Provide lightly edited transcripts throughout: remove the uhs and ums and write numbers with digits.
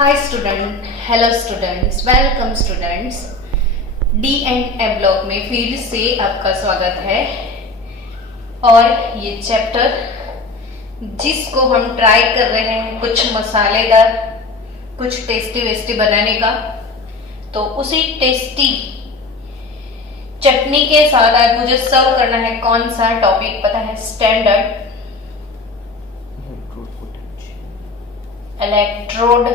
Hi student, hello students, welcome students. D and A block में फिर से आपका स्वागत है। और ये चैप्टर जिसको हम ट्राई कर रहे हैं कुछ मसालेदार, कुछ टेस्टी वेस्टी बनाने का, तो उसी टेस्टी चटनी के साथ आज मुझे सर्व करना है। कौन सा टॉपिक पता है? Standard electrode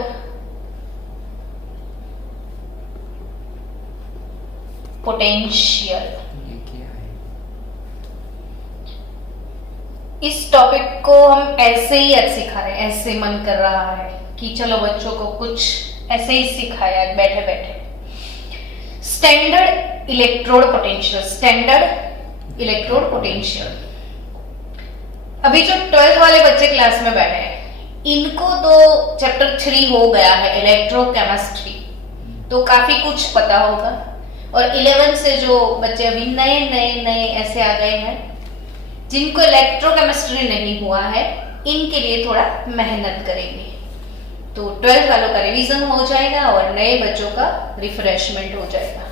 potential. इस टॉपिक को हम ऐसे ही आज सिखा रहे हैं, ऐसे मन कर रहा है कि चलो बच्चों को कुछ ऐसे ही सिखाया बैठे बैठे। Standard electrode potential, standard electrode potential. अभी जो 12th वाले बच्चे क्लास में बैठे हैं, इनको तो चैप्टर 3 हो गया है इलेक्ट्रोकेमिस्ट्री, तो काफी कुछ पता होगा। और 11 से जो बच्चे अभी नए नए नए ऐसे आ गए हैं जिनको इलेक्ट्रोकेमिस्ट्री नहीं हुआ है, इनके लिए थोड़ा मेहनत करेंगे तो 12th वालों का रिवीजन हो जाएगा और नए बच्चों का रिफ्रेशमेंट हो जाएगा।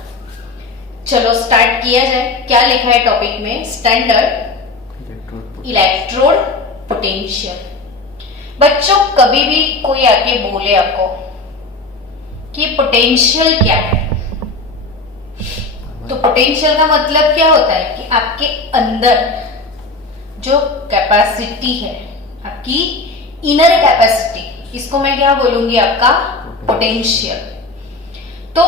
चलो स्टार्ट किया जाए। क्या लिखा है टॉपिक में? Standard electrode potential. बच्चों कभी भी कोई आके बोले आपको कि पोटेंशियल क्या है, तो पोटेंशियल का मतलब क्या होता है कि आपके अंदर जो कैपेसिटी है, आपकी इनर कैपेसिटी, इसको मैं क्या बोलूंगी? आपका पोटेंशियल। तो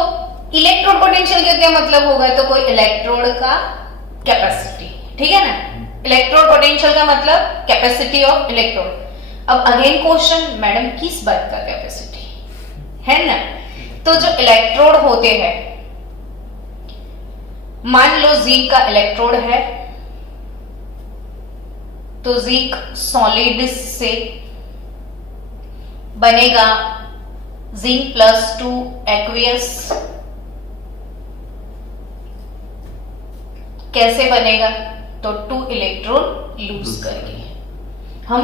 इलेक्ट्रोड पोटेंशियल का क्या मतलब होगा? तो कोई इलेक्ट्रोड का कैपेसिटी, ठीक है ना। इलेक्ट्रोड पोटेंशियल का मतलब कैपेसिटी ऑफ इलेक्ट्रोड। अब अगेन क्वेश्चन, मैडम किस बात का कैपेसिटी है ना? तो जो इलेक्ट्रोड होते हैं, मान लो जिंक का इलेक्ट्रोड है, तो जिंक सॉलिड से बनेगा जिंक +2 एक्वियस। कैसे बनेगा? तो 2 इलेक्ट्रॉन लूज करके। हम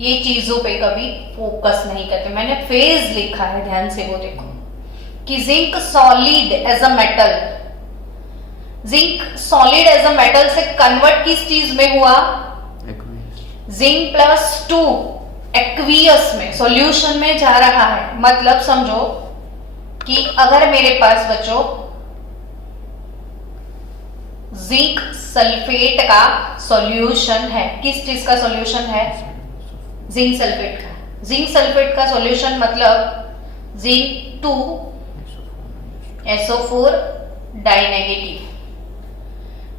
ये चीजों पे कभी फोकस नहीं करते। मैंने फेज लिखा है, ध्यान से वो देखो कि zinc solid as a metal, zinc solid as a metal से कन्वर्ट किस चीज में हुआ? जिंक +2 एक्वियस में, सॉल्यूशन में जा रहा है। मतलब समझो कि अगर मेरे पास बच्चों जिंक सल्फेट का सॉल्यूशन है, किस चीज का सॉल्यूशन है? जिंक सल्फेट का। जिंक सल्फेट का सॉल्यूशन मतलब जिंक 2 SO4 डाइनेगेटिव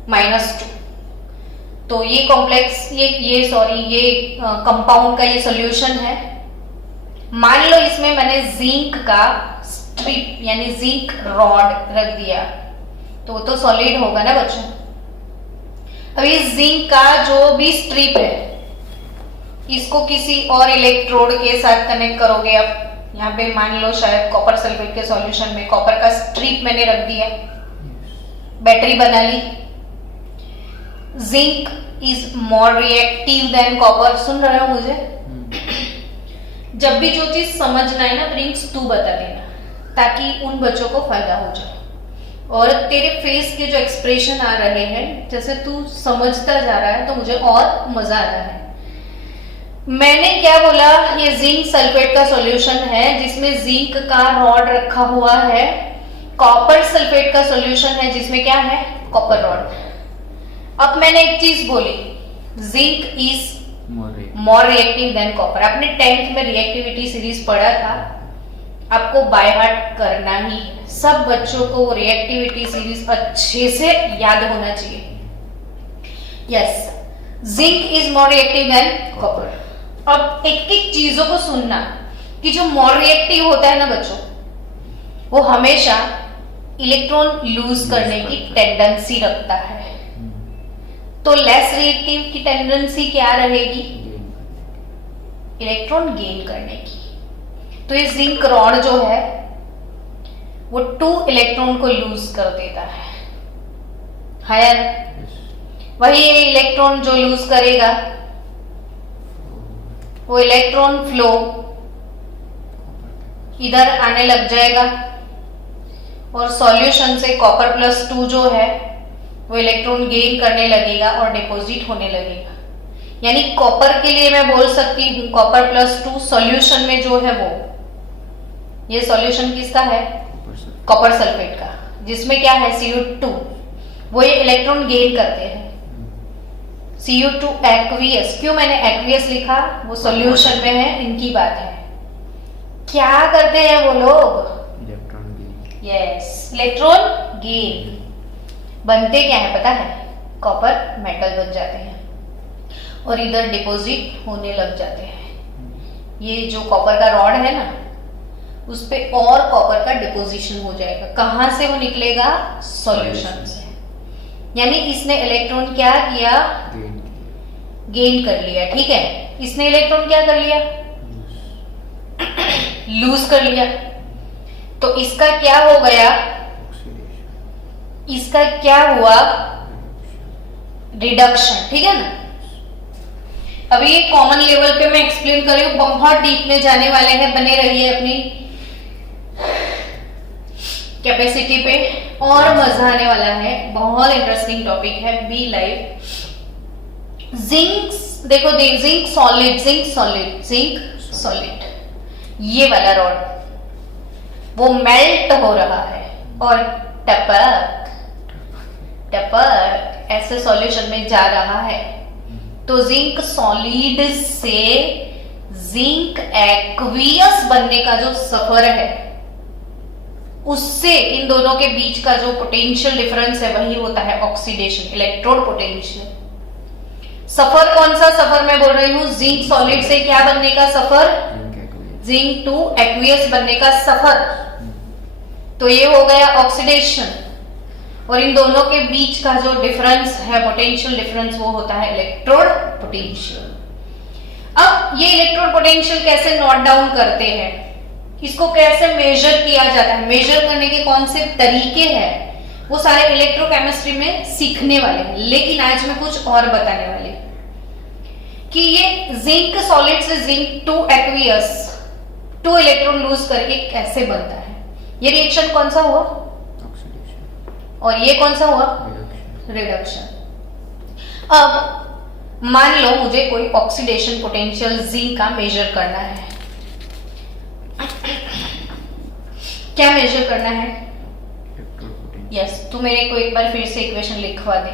-2। तो ये कॉम्प्लेक्स, ये कंपाउंड का ये सॉल्यूशन है। मान लो इसमें मैंने जिंक का स्ट्रिप यानी जिंक रॉड रख दिया, तो सॉलिड होगा ना बच्चों। अभी जिंक का जो भी स्ट्रिप है, इसको किसी और इलेक्ट्रोड के साथ कनेक्ट करोगे। अब यहाँ पे मान लो शायद कॉपर सल्फेट के सॉल्यूशन में कॉपर का स्ट्रिप मैंने रख दिया, बैटरी बना ली। Zinc is more reactive than copper. सुन रहे हो मुझे? जब भी जो चीज समझना है ना, प्रिंस तू बता देना, ताकि उन बच्चों को फायदा हो जाए। और तेरे फेस के जो एक्सप्रेशन आ रहे हैं, जैसे तू समझता जा रहा है, तो मुझे और मजा आ रहा है। मैंने क्या बोला? ये जिंक सल्फेट का सॉल्यूशन है जिसमें जिंक का रॉड रखा हुआ है। कॉपर सल्फेट का सॉल्यूशन है जिसमें क्या है? Copper rod. अब मैंने एक चीज बोली, zinc is more reactive than copper. आपने 10th में रिएक्टिविटी सीरीज पढ़ा था, आपको बाय हार्ट करना ही है। सब बच्चों को रिएक्टिविटी सीरीज अच्छे से याद होना चाहिए। Yes, zinc is more reactive than copper. अब एक एक चीजों को सुनना कि जो मोर रिएक्टिव होता है ना बच्चों, वो हमेशा इलेक्ट्रॉन लूज करने की टेंडेंसी रखता है। तो लेस रिएक्टिव की टेंडेंसी क्या रहेगी? इलेक्ट्रॉन गेन करने की। तो ये जिंक रॉड जो है वो 2 इलेक्ट्रॉन को लूज कर देता है। हायर वही इलेक्ट्रॉन जो लूज करेगा वो इलेक्ट्रॉन फ्लो इधर आने लग जाएगा और सॉल्यूशन से Copper+2 जो है वो इलेक्ट्रॉन गेन करने लगेगा और डिपॉजिट होने लगेगा। यानी कॉपर के लिए मैं बोल सकती हूँ Copper+2 सॉल्यूशन में जो है वो, ये सॉल्यूशन किसका है? कॉपर सल्फेट का, जिसमें क्या है Cu2, वो ये इलेक्ट्रॉन गेन करते हैं। Cu2 एक्वियस, क्यों मैंने एक्वियस लिखा? वो सॉल्यूशन में है, इनकी बात है। क्या करते हैं वो लोग? Electron gain. Yes, electron gain. बनते क्या है पता है? कॉपर मेटल बन जाते हैं और इधर डिपॉजिट होने लग जाते हैं। ये जो कॉपर का रॉड है ना, उस पे और कॉपर का डिपोजिशन हो जाएगा। कहां से वो निकलेगा? सॉल्यूशन से। यानी इसने इलेक्ट्रॉन क्या किया? गेन कर लिया। ठीक है, इसने इलेक्ट्रॉन क्या कर लिया? लूज कर लिया। तो इसका क्या हो गया? इसका क्या हुआ? रिडक्शन। ठीक है ना। अभी ये कॉमन लेवल पे मैं एक्सप्लेन कर रही हूं, बहुत डीप में जाने वाले हैं, बने रहिए अपनी कैपेसिटी पे, और मजा आने वाला है। बहुत इंटरेस्टिंग टॉपिक है, बी लाइव। जिंक, देखो zinc solid, zinc solid, zinc solid, ये वाला रॉड वो मेल्ट हो रहा है और टपक टपक ऐसे सॉल्यूशन में जा रहा है। तो जिंक सॉलिड से जिंक एक्वियस बनने का जो सफर है, उससे इन दोनों के बीच का जो पोटेंशियल डिफरेंस है वही होता है ऑक्सीडेशन, इलेक्ट्रोड पोटेंशियल। सफर कौन सा सफर मैं बोल रही हूं? जिंक सॉलिड से क्या बनने का सफर? जिंक टू एक्वियस बनने का सफर। तो ये हो गया ऑक्सीडेशन, और इन दोनों के बीच का जो डिफरेंस है, पोटेंशियल डिफरेंस, वो होता है इलेक्ट्रोड पोटेंशियल। अब ये इलेक्ट्रोड पोटेंशियल कैसे नोट डाउन करते हैं, इसको कैसे मेजर किया जाता है, मेजर करने के कौन से तरीके हैं, वो सारे इलेक्ट्रोकेमिस्ट्री में सीखने वाले हैं। लेकिन आज मैं कुछ और बताने वाली कि ये जिंक सॉलिड से zinc to aqueous 2 electron lose करके कैसे बनता है। ये रिएक्शन कौन सा हुआ? और ये कौन सा हुआ? रिडक्शन। अब मान लो मुझे कोई ऑक्सीडेशन पोटेंशियल जिंक का मेजर करना है। क्या मेजर करना है? यस, तू मेरे को एक बार फिर से इक्वेशन लिखवा दे।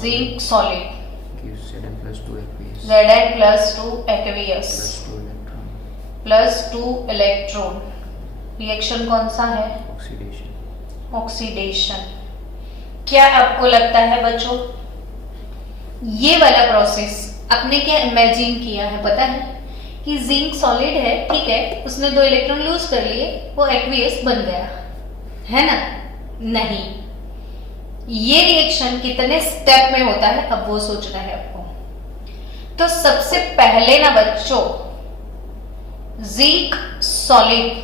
Zinc solid Zn+2 aqueous +2 electron. Reaction कौन सा है? ऑक्सीडेशन। क्या आपको लगता है बच्चों, ये वाला प्रोसेस आपने क्या इमेजिन किया है? पता है कि जिंक सॉलिड है, ठीक है, उसने 2 इलेक्ट्रॉन लूज कर लिए, वो एक्वियस बन गया, है ना? नहीं, ये रिएक्शन कितने स्टेप में होता है अब वो सोचना है आपको। तो सबसे पहले ना बच्चों, जिंक सॉलिड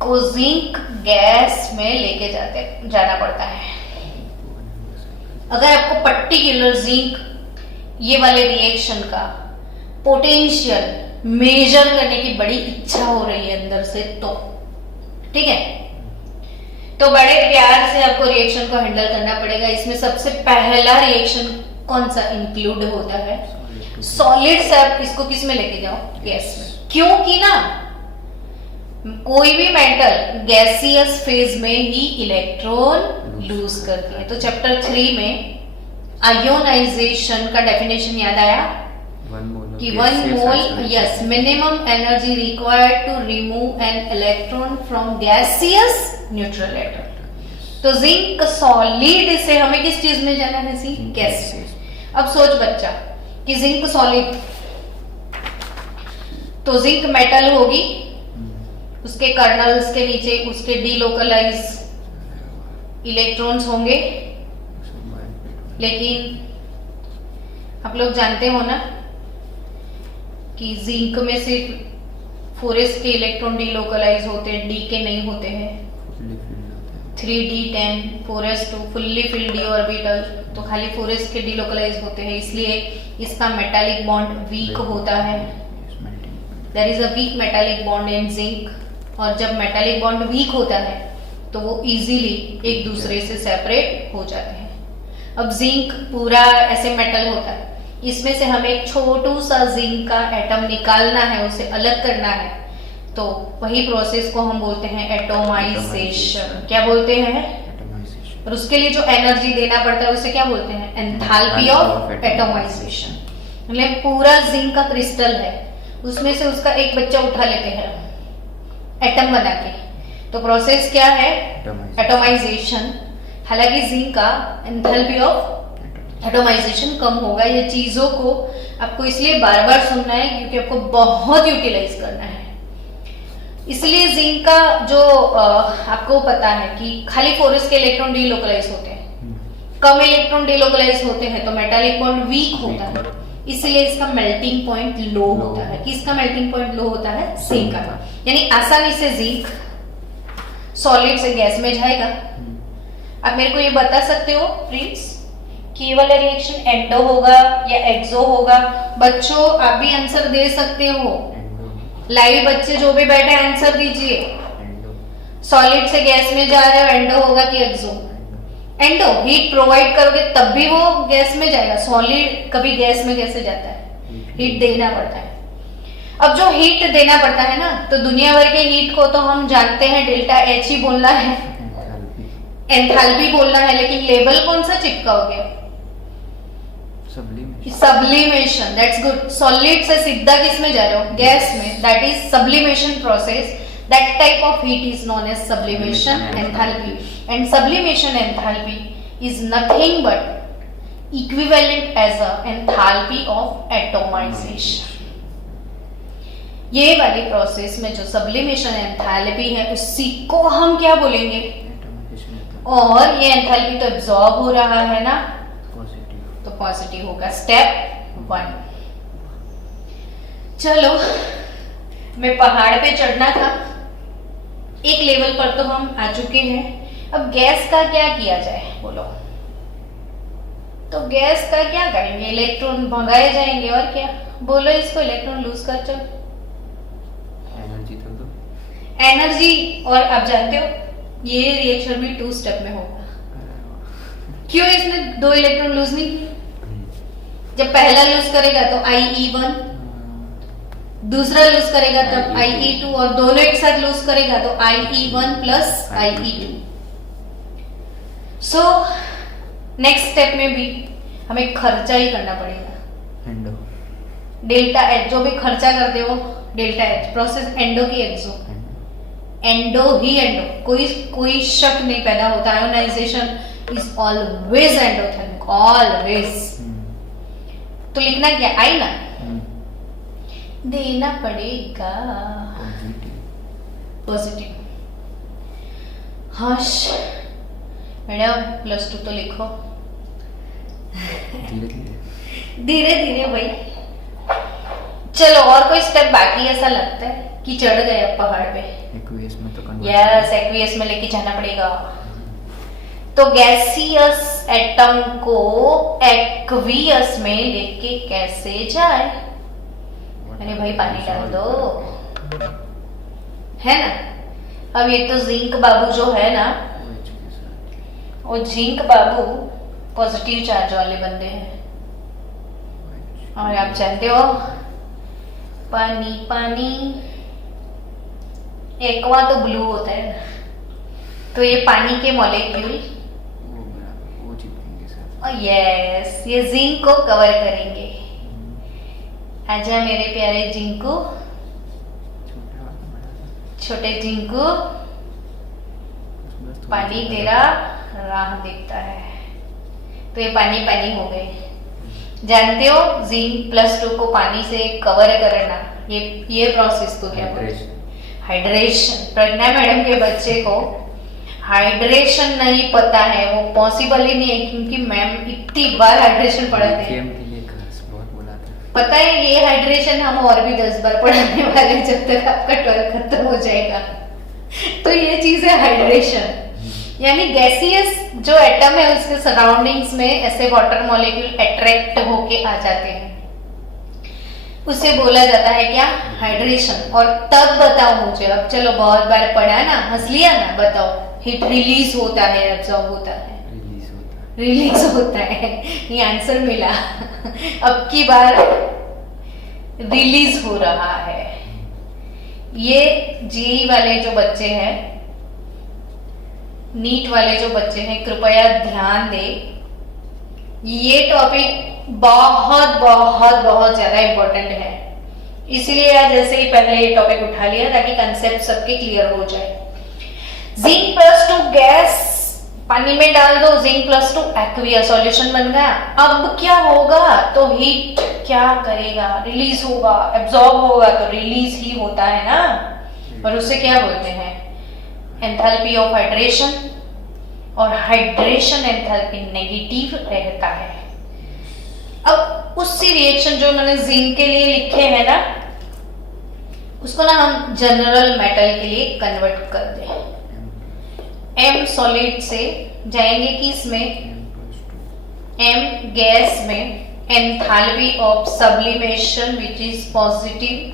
को जिंक गैस में लेके जाना पड़ता है। अगर आपको पर्टिकुलर जिंक ये वाले रिएक्शन का पोटेंशियल मेजर करने की बड़ी इच्छा हो रही है अंदर से, तो ठीक है, तो बड़े प्यार से आपको रिएक्शन को हैंडल करना पड़ेगा। इसमें सबसे पहला रिएक्शन कौन सा इंक्लूड होता है? सॉलिड से आप इसको किस में लेके जाओ? गैस में। क्योंकि ना कोई भी मेटल गैसियस फेज में ही इलेक्ट्रॉन लूज करती है। तो चैप्टर 3 में आयोनाइजेशन का डेफिनेशन याद आया कि 1 mole, yes, minimum energy required to remove an electron from gaseous neutral atom. तो जिंक सॉलिड से हमें किस चीज में जाना है? जिंक गैस में। अब सोच बच्चा कि जिंक सॉलिड, तो जिंक मेटल होगी, उसके कर्नल्स के नीचे उसके डीलोकलाइज इलेक्ट्रॉन्स होंगे। लेकिन आप लोग जानते हो ना कि जिंक में सिर्फ 4s के इलेक्ट्रॉन डीलोकलाइज होते हैं, डी के नहीं होते हैं। 3d10 4s2 fully filled D orbital, तो खाली 4s के डीलोकलाइज होते हैं, इसलिए इसका मेटालिक बॉन्ड वीक होता है। There is a weak metallic bond in zinc, और जब मेटालिक बॉन्ड वीक होता है तो वो इजीली एक दूसरे से सेपरेट हो जाते हैं। अब जिंक पूरा ऐसे मेटल होता है, इसमें से हमें एक छोटू सा जिंक का एटम निकालना है, उसे अलग करना है, तो वही प्रोसेस को हम बोलते हैं एटोमाइजेशन। क्या बोलते हैं? और उसके लिए जो एनर्जी देना पड़ता है उसे क्या बोलते हैं? Enthalpy of atomisation. मतलब पूरा जिंक का क्रिस्टल है, उसमें से उसका एक बच्चा उठा लेते हैं एटम बना के, तो प्रोसेस क्या है? एटोमाइजेशन। हालांकि जिंक का एंथैल्पी ऑफ एटोमाइजेशन कम होगा। ये चीजों को आपको इसलिए बार बार सुनना है क्योंकि आपको बहुत यूटिलाइज करना है। इसलिए जिंक का जो आपको पता है कि खाली 4s के इलेक्ट्रॉन डीलोकलाइज होते हैं, कम इलेक्ट्रॉन डीलोकलाइज होते हैं तो मेटालिक बॉन्ड वीक होता है, इसलिए इसका मेल्टिंग पॉइंट लो होता है। किसका मेल्टिंग पॉइंट लो होता है? जिंक का। यानी आसानी से जिंक सॉलिड से गैस में जाएगा। आप मेरे को ये बता सकते हो प्लीज कि ये वाला रिएक्शन एंडो होगा या एक्सो होगा? बच्चों आप भी आंसर दे सकते हो, लाइव बच्चे जो भी बैठे आंसर दीजिए। सॉलिड से गैस में जा रहे हो, एंडो होगा कि एक्सो? एंडो। हीट प्रोवाइड करोगे तब भी वो गैस में जाएगा। सॉलिड कभी गैस में कैसे जाता है? हीट देना पड़ता है। अब जो हीट देना पड़ता है ना, तो दुनिया भर के हीट को तो हम जानते हैं डेल्टा एच ही बोलना है, एंथैल्पी बोलना है, लेकिन लेबल कौन सा चिपकाओगे? सब्लिमेशन। That's good. सॉलिड से सीधा किस में जा रहे हो? गैस में। That is sublimation process. That type of heat is known as sublimation enthalpy, and sublimation enthalpy is nothing but equivalent as a enthalpy of atomization. ये वाली प्रोसेस में जो सब्लिमेशन एंथैल्पी है उसी को हम क्या बोलेंगे? और ये एंथैल्पी तो एब्जॉर्ब हो रहा है ना, तो पॉजिटिव होगा। स्टेप 1। चलो, मैं पहाड़ पे चढ़ना था, एक लेवल पर तो हम आ चुके हैं। अब गैस का क्या किया जाए बोलो? तो गैस का क्या करेंगे? इलेक्ट्रॉन भगाए जाएंगे और क्या? बोलो इसको, इलेक्ट्रॉन लूज कर चल। एनर्जी तो दो। एनर्जी। और आप जानते हो ये रिएक्शन भी 2 स्टेप में होगा। क्यों इसने 2 इलेक्ट्रॉन लूज नहीं किए? जब पहला लूज करेगा तो IE1, दूसरा लूज करेगा तब IE2, और दोनों एक साथ लूज करेगा तो IE1 plus IE2। So next step में भी हमें खर्चा ही करना पड़ेगा। डेल्टा एच जो भी खर्चा करते हो, डेल्टा एच प्रोसेस एंडो की एक्सो, एंडो ही एंडो, कोई शक नहीं पैदा होता। Ionization is always endothermic, always. तो लिखना क्या? आई ना, देना पड़ेगा पॉजिटिव। हर्ष मैडम +2 तो लिखो। धीरे धीरे भाई। चलो, और कोई स्टेप बाकी ऐसा लगता है कि चढ़ गए अब पहाड़ पे? एक्वियस में तो यस, एक्वियस में लेके जाना पड़ेगा। तो गैसियस एटम को एक्वियस में लेके कैसे जाए? अरे भाई पानी डाल दो, है ना। अब ये तो जिंक बाबू जो है ना, वो जिंक बाबू पॉजिटिव चार्ज वाले बंदे हैं, और आप जानते हो पानी पानी एक्वा तो ब्लू होता है ना, तो ये पानी के मॉलिक्यूल यस ये जिंक को कवर करेंगे। आजा मेरे प्यारे जिंकू, छोटे जिंकू, पानी तेरा राह देखता है। तो ये पानी पानी हो गए। जानते हो जिंक +2 को पानी से कवर करना, ये प्रोसेस को क्या बोलते हैं? हाइड्रेशन। प्रज्ञा मैडम के बच्चे को हाइड्रेशन नहीं पता है, वो पॉसिबल ही नहीं है, क्योंकि मैम इतनी बार हाइड्रेशन पढ़ाते हैं। पता है ये हाइड्रेशन हम और भी 10 बार पढ़ाने वाले जब तक आपका 12 खत्म हो जाएगा। तो ये चीज है हाइड्रेशन। यानी गैसियस जो एटम है उसके सराउंडिंग्स में ऐसे वाटर मॉलिक्यूल अट्रैक्ट होके आ जाते हैं। उसे बोला जाता है क्या? हाइड्रेशन। और तब बताओ मुझे, अब चलो बहुत बार पढ़ा ना, हंस लिया ना, बताओ हीट रिलीज होता है एब्जॉर्ब होता है? रिलीज होता है। ये आंसर मिला। अब की बार रिलीज हो रहा है। ये जेई वाले जो बच्चे हैं, नीट वाले जो बच्चे हैं, कृपया ध्यान दें, ये टॉपिक बहुत बहुत बहुत ज्यादा इंपॉर्टेंट है। इसीलिए आज जैसे ही पहले ये टॉपिक उठा लिया ताकि कंसेप्ट सबके क्लियर हो जाए। जिंक प्लस 2 गैस पानी में डाल दो, जिंक प्लस 2 एक्विया, सॉल्यूशन बन गया। अब क्या होगा? तो हीट क्या करेगा? रिलीज होगा। एब्जॉर्ब होगा तो रिलीज ही होता है ना, और उसे क्या बोलते हैं? Enthalpy of hydration. और हाइड्रेशन एंथैल्पी नेगेटिव रहता है। अब उसी रिएक्शन जो मैंने जिंक के लिए लिखे हैं ना, उसको ना हम जनरल मेटल के लिए कन्वर्ट कर दें। M सॉलिड से जाएंगे किस में? M गैस में। Enthalpy of sublimation which is positive.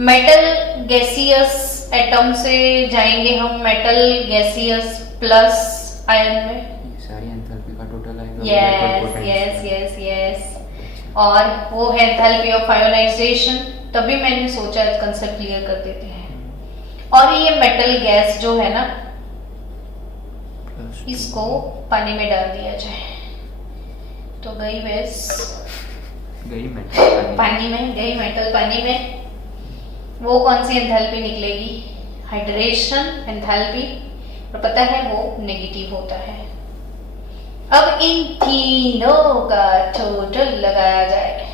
Metal gaseous atom से जाएंगे हम मेटल गैसियस प्लस आयन में। सारी एंथैल्पी का टोटल आएगा। Yes yes yes yes. और वो है एंथैल्पी ऑफ आयोनाइजेशन। तभी मैंने सोचा कंसेप्ट क्लियर कर देते हैं। और ये मेटल गैस जो है ना, इसको पानी में डाल दिया जाए तो गई गैस गई मेटल पानी में, गई मेटल पानी में। वो कौन सी एंथैल्पी निकलेगी? Hydration enthalpy. और पता है वो नेगेटिव होता है। अब इन तीनों का टोटल लगाया जाए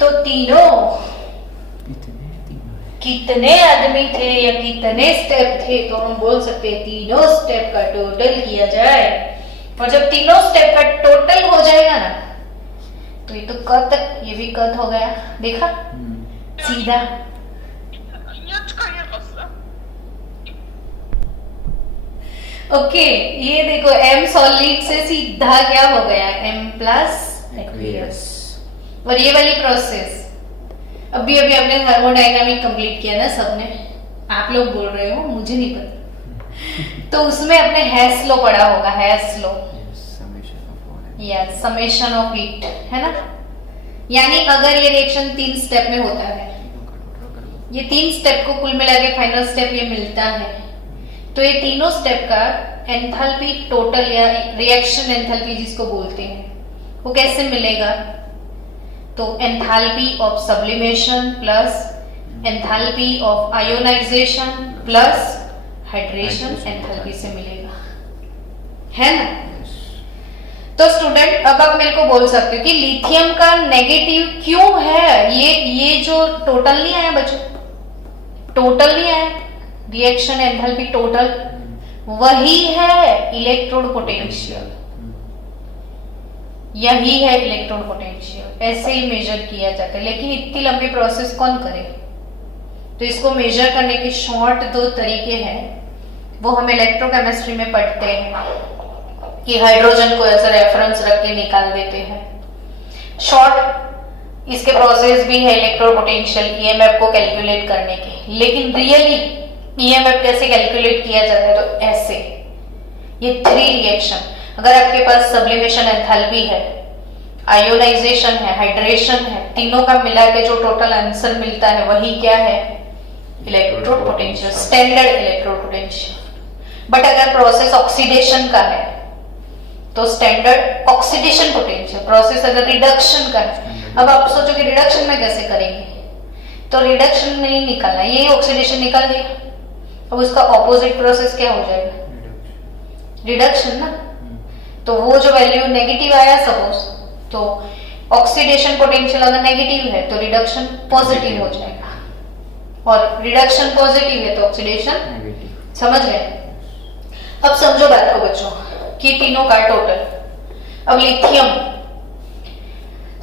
तो तीनों कितने आदमी थे या कितने स्टेप थे, तो हम बोल सकते हैं तीनों स्टेप का टोटल किया जाए। और जब तीनों स्टेप का टोटल हो जाएगा ना, तो ये तो क तक, ये भी कट हो गया, देखा सीधा। ओके, ये देखो M सॉलिड से सीधा क्या हो गया? M plus aqueous. और ये वाली प्रोसेस अभी अभी हमने थर्मोडायनामिक कंप्लीट किया ना सबने, आप लोग बोल रहे हो, मुझे नहीं पता। तो उसमें अपने हेस लॉ पढ़ा होगा, Hess law, yes, summation of heat, है ना। यानी अगर ये रिएक्शन 3 स्टेप में होता है, ये 3 स्टेप को कुल मिला के फाइनल स्टेप ये मिलता है, तो ये तीनों स्टेप का एंथैल्पी टोटल या रिएक्शन एंथैल्पी जिसको बोलते हैं, वो कैसे मिलेगा? तो enthalpy of sublimation plus enthalpy of ionization plus hydration enthalpy से मिलेगा, है ना। तो स्टूडेंट, अब आप मेरे को बोल सकते हो कि लिथियम का नेगेटिव क्यों है? ये जो टोटल नहीं आया बच्चों, टोटल नहीं आया, रिएक्शन एंथैल्पी टोटल वही है इलेक्ट्रोड पोटेंशियल, यही है इलेक्ट्रोड पोटेंशियल। ऐसे ही मेजर किया जाता है, लेकिन इतनी लंबी प्रोसेस कौन करे? तो इसको मेजर करने के शॉर्ट 2 तरीके हैं, वो हम इलेक्ट्रोकेमिस्ट्री में पढ़ते हैं कि हाइड्रोजन को ऐसा रेफरेंस रख के निकाल देते हैं। शॉर्ट इसके प्रोसेस भी है इलेक्ट्रोड पोटेंशियल ईएमएफ को कैलकुलेट करने के, लेकिन रियली ईएमएफ कैसे कैलकुलेट किया जाता है? तो ऐसे, ये 3 रिएक्शन, अगर आपके पास सब्लिमेशन एंथैल्पी है, आयोनाइजेशन है, हाइड्रेशन है, तीनों का मिला के जो टोटल आंसर मिलता है वही क्या है? Electrode potential, standard electrode potential. But अगर प्रोसेस ऑक्सीडेशन का है तो स्टैंडर्ड ऑक्सीडेशन पोटेंशियल। प्रोसेस अगर रिडक्शन का है, अब आप सोचो कि रिडक्शन में कैसे करेंगे, तो रिडक्शन नहीं निकालना, यही ऑक्सीडेशन निकाल दिया, अब उसका ऑपोजिट प्रोसेस क्या हो जाएगा? रिडक्शन ना। तो वो जो वैल्यू नेगेटिव आया सपोज, तो ऑक्सीडेशन पोटेंशियल अगर नेगेटिव है तो रिडक्शन पॉजिटिव हो जाएगा, और रिडक्शन पॉजिटिव है तो ऑक्सीडेशन नेगेटिव। समझ गए? अब समझो बात को बच्चों कि तीनों का टोटल। अब लिथियम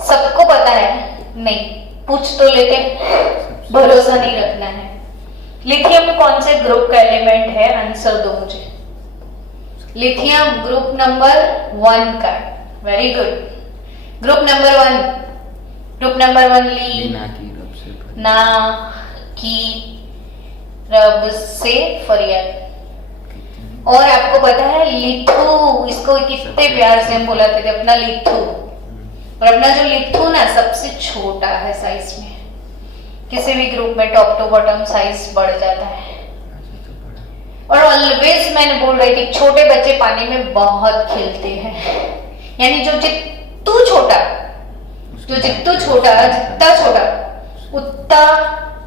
सबको पता है, नहीं पूछ तो लेते, भरोसा नहीं रखना है। लिथियम कौन से ग्रुप का एलिमेंट है? आंसर दो मुझे। लिथियम ग्रुप नंबर 1 का। Very good. Group number 1, group number 1 ली ना की रब से फरियाद। ना की रब से फरियाद। और आपको पता है लिथू, इसको कितने प्यार से हम बुलाते थे, अपना लिथू। और अपना जो लिथू ना सबसे छोटा है साइज में, किसी भी ग्रुप में टॉप टू बॉटम साइज बढ़ जाता है। और ऑलवेज मैंने बोल रही थी छोटे बच्चे पानी में बहुत खेलते हैं, यानी जो जितू छोटा, जितना छोटा उतना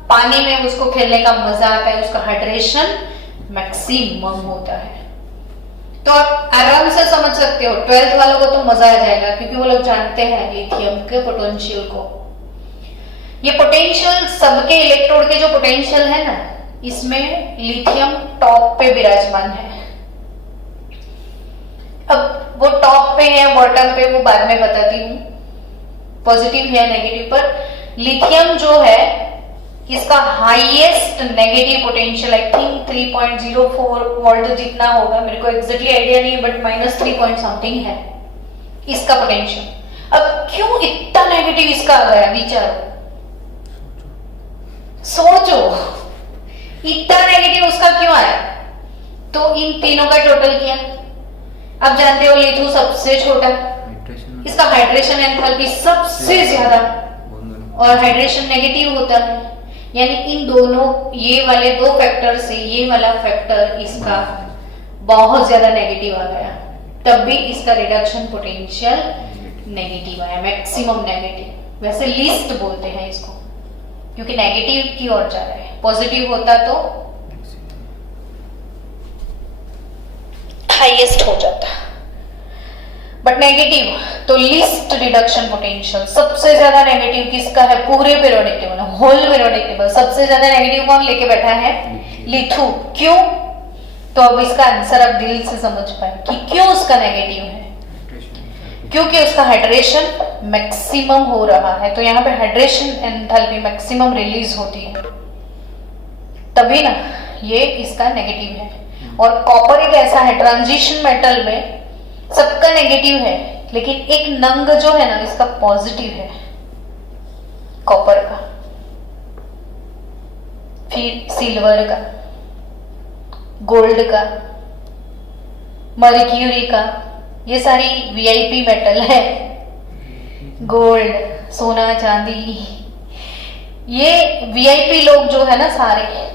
पानी में उसको खेलने का मजा आता है, उसका हाइड्रेशन मैक्सिमम होता है। तो आप आराम से समझ सकते हो, 12th वालों को तो मजा आ जाएगा, क्योंकि वो लोग जानते हैं लिथियम के पोटेंशियल को। ये पोटेंशियल सबके इलेक्ट्रोड के जो पोटेंशियल है ना, इसमें लिथियम टॉप पे विराजमान है। अब वो टॉप पे है बॉटम पे, वो बाद में बताती हूँ, पॉजिटिव या नेगेटिव। पर लिथियम जो है इसका highest negative potential I think 3.04 volt जितना होगा, मेरे को एग्जैक्टली आइडिया नहीं है, बट -3 पॉइंट समथिंग है इसका पोटेंशियल। अब क्यों इतना नेगेटिव इसका आ गया, विचारो, सोचो इतना नेगेटिव उसका क्यों आया। तो इन तीनों का टोटल किया, अब जानते हो लिथू सबसे छोटा, इसका हाइड्रेशन एंथैल्पी सबसे ज्यादा, और हाइड्रेशन नेगेटिव होता है, यानी इन दोनों, ये वाले दो फैक्टर से ये वाला फैक्टर इसका बहुत ज्यादा नेगेटिव आ गया, तब भी इसका रिडक्शन पोटेंशियल नेगेटिव आया, मैक्सिमम नेगेटिव। वैसे लीस्ट बोलते हैं इसको, क्योंकि नेगेटिव की ओर जा रहा है, पॉजिटिव होता तो हाईएस्ट हो जाता, बट नेगेटिव तो लीस्ट रिडक्शन पोटेंशियल। सबसे ज्यादा नेगेटिव किसका है पूरे periodic table, whole periodic table, सबसे ज्यादा नेगेटिव कौन लेके बैठा है, लिथू। क्यों? तो अब इसका आंसर आप दिल से समझ पाए कि क्यों उसका नेगेटिव है, क्योंकि उसका हाइड्रेशन मैक्सिमम हो रहा है। तो यहाँ पे हाइड्रेशन एंथैल्पी मैक्सिमम रिलीज होती है, तभी ना ये इसका नेगेटिव है। और कॉपर एक ऐसा है, ट्रांजिशन मेटल में सबका नेगेटिव है, लेकिन एक नंग जो है ना इसका पॉजिटिव है, कॉपर का, फिर सिल्वर का, गोल्ड का, मर्क्यूरी का, ये सारी वीआईपी मेटल है। गोल्ड, सोना, चांदी, ये वीआईपी लोग जो है ना सारे,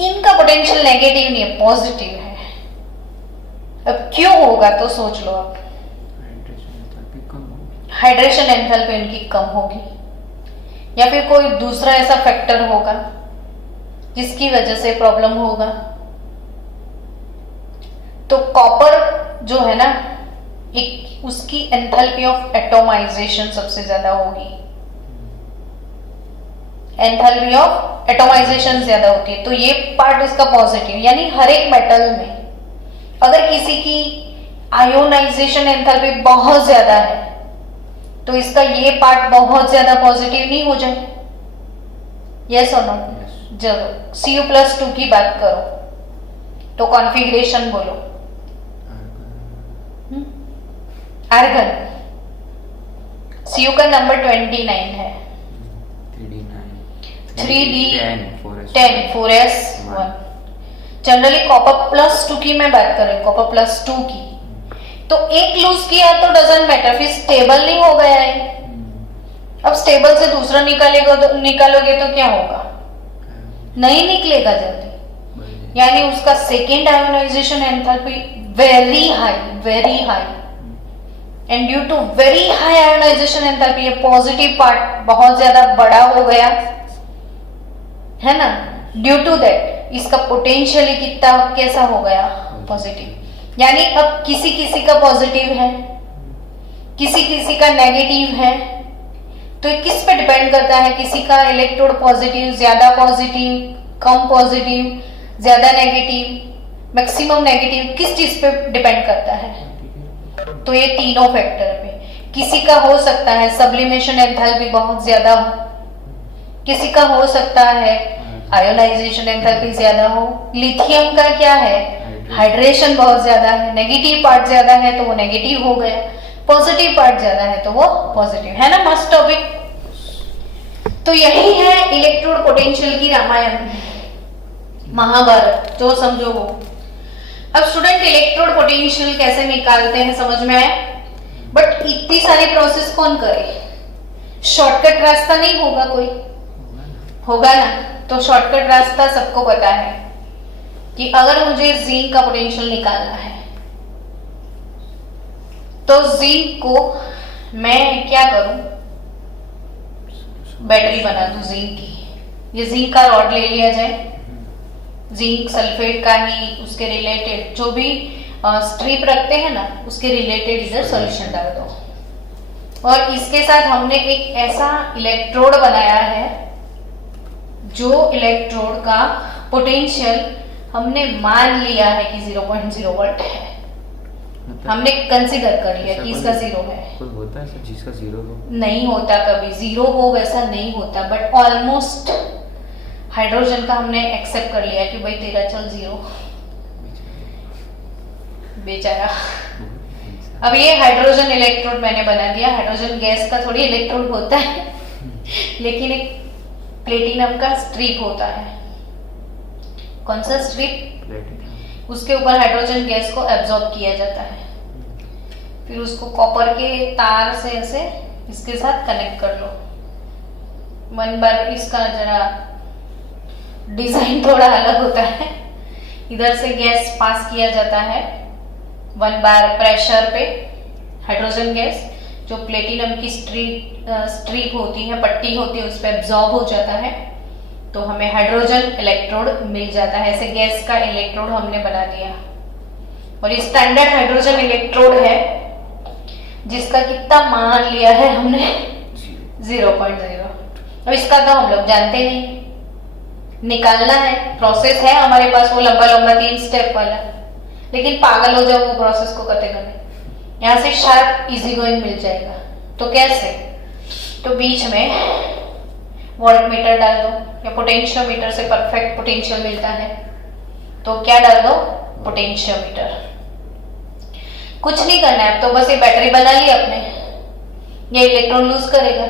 इनका पोटेंशियल नेगेटिव नहीं है, पॉजिटिव है। अब क्यों होगा तो सोच लो आप, हाइड्रेशन एंथैल्पी उनकी कम होगी, या फिर कोई दूसरा ऐसा फैक्टर होगा जिसकी वजह से प्रॉब्लम होगा। तो कॉपर जो है ना, एक उसकी एंथैल्पी ऑफ एटोमाइजेशन सबसे ज्यादा होगी, एंथैल्पी ऑफ एटोमाइजेशन ज्यादा होती है, तो ये पार्ट इसका पॉजिटिव। यानी हर एक मेटल में अगर किसी की आयोनाइजेशन एंथैल्पी बहुत ज्यादा है, तो इसका ये पार्ट बहुत ज्यादा पॉजिटिव नहीं हो जाए, यस और नो? जरूर। Cu+2 की बात करो तो कॉन्फ़िगरेशन बोलो, आर्गन, Cu का नंबर 29 है, 3D10 4s1। जनरली कॉपर+2 की मैं बात कर रही हूँ, कॉपर+2 की, तो एक लूज किया तो डजंट मैटर, फिर स्टेबल नहीं हो गया है। अब स्टेबल से दूसरा निकालोगे तो क्या होगा, नहीं निकलेगा जल्दी, यानी उसका second ionization enthalpy very high, and due to very high ionisation enthalpy, ये पॉजिटिव पार्ट बहुत ज्यादा बड़ा हो गया है ना, ड्यू टू दैट इसका पोटेंशियली कितना कैसा हो गया, पॉजिटिव। यानी अब किसी किसी का पॉजिटिव है, किसी किसी का नेगेटिव है, तो ये किस पे डिपेंड करता है, किसी का इलेक्ट्रोड पॉजिटिव, ज्यादा पॉजिटिव, कम पॉजिटिव, ज्यादा नेगेटिव, मैक्सिमम नेगेटिव, किस चीज पे डिपेंड करता है, तो ये तीनों फैक्टर पे। किसी का हो सकता है सब्लिमेशन एंथैल्पी बहुत ज्यादा हो, किसी का हो सकता है आयोनाइजेशन एंथैल्पी ज्यादा हो। लिथियम का क्या है, हाइड्रेशन बहुत ज्यादा है, नेगेटिव पार्ट ज्यादा है तो वो नेगेटिव हो गया। पॉजिटिव पार्ट ज्यादा है तो वो पॉजिटिव है ना। मस्त टॉपिक। तो यही है इलेक्ट्रोड पोटेंशियल की रामायण महाभारत, जो समझो वो। अब स्टूडेंट इलेक्ट्रोड पोटेंशियल कैसे निकालते हैं समझ में आया, बट इतनी सारी प्रोसेस कौन करे? शॉर्टकट रास्ता नहीं होगा कोई, होगा ना? तो शॉर्टकट रास्ता सबको पता है कि अगर मुझे जिंक का पोटेंशियल निकालना है तो जिंक को मैं क्या करूं, बैटरी बना दूं जिंक की। ये जिंक का रॉड ले लिया जाए, जिंक सल्फेट का ही उसके रिलेटेड जो भी स्ट्रिप रखते हैं ना उसके रिलेटेड इधर सॉल्यूशन डाल दो। और इसके साथ हमने एक ऐसा इलेक्ट्रोड बनाया है जो इलेक्ट्रोड का पोटेंशियल हमने मान लिया है कि 0.0 वोल्ट है। हमने कंसीडर कर लिया कि इसका 0 है। कोई होता है सर जिसका 0 हो? नहीं होता, कभी 0 हो वैसा नहीं होता, बट ऑलमोस्ट हाइड्रोजन का हमने एक्सेप्ट कर लिया कि भाई तेरा चल 0, बेचारा। अब ये हाइड्रोजन इलेक्ट्रोड मैंने बना दिया। हाइड्रोजन गैस का थोड़ी इलेक्ट्रोड होता है लेकिन एक प्लेटिनम का स्ट्रिप होता है। कौन सा स्ट्रिप? उसके ऊपर हाइड्रोजन गैस को एब्जॉर्ब किया जाता है, फिर उसको कॉपर के तार से ऐसे इसके साथ कनेक्ट कर लो। वन बार इसका जरा डिजाइन थोड़ा अलग होता है। इधर से गैस पास किया जाता है 1 बार प्रेशर पे, हाइड्रोजन गैस जो प्लेटिनम की स्ट्रिप होती है, पट्टी होती है, उस पर एब्जॉर्ब हो जाता है तो हमें हाइड्रोजन इलेक्ट्रोड मिल जाता है। ऐसे गैस का इलेक्ट्रोड हमने बना दिया। और ये स्टैंडर्ड हाइड्रोजन इलेक्ट्रोड है जिसका कितना मान लिया है हमने 0.0। अब इसका तो हम लोग जानते नहीं, निकालना है, प्रोसेस है हमारे पास वो लंबा लंबा 3 स्टेप वाला, लेकिन पागल हो जाओ वो प्रोसेस को करते करते। यहाँ से शार्प इजी गोइंग मिल जाएगा। तो कैसे? तो बीच में वोल्ट मीटर डाल दो, या पोटेंशियोमीटर से परफेक्ट पोटेंशियल मिलता है तो क्या डाल दो? पोटेंशियोमीटर। कुछ नहीं करना है, तो बस ये बैटरी बना ली आपने, ये इलेक्ट्रॉन लूज करेगा,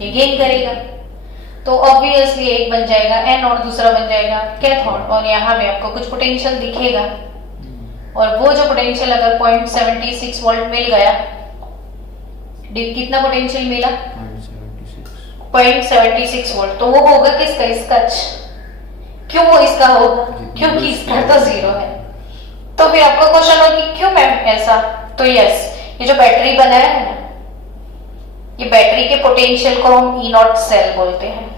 ये गेन करेगा, तो ऑब्वियसली एक बन जाएगा एनोड, दूसरा बन जाएगा कैथोड, और यहाँ पे आपको कुछ पोटेंशियल दिखेगा। और वो जो पोटेंशियल अगर 0.76 वोल्ट मिल गया, कितना पोटेंशियल मिला? 0.76 वोल्ट। तो वो होगा किसका? इसका। क्यों वो इसका होगा? क्योंकि इसका तो 0 है। तो फिर आपका क्वेश्चन हो कि क्यों मैम ऐसा? तो यस, ये जो बैटरी बनाया है ना, ये बैटरी के पोटेंशियल को हम ई नॉट सेल बोलते हैं।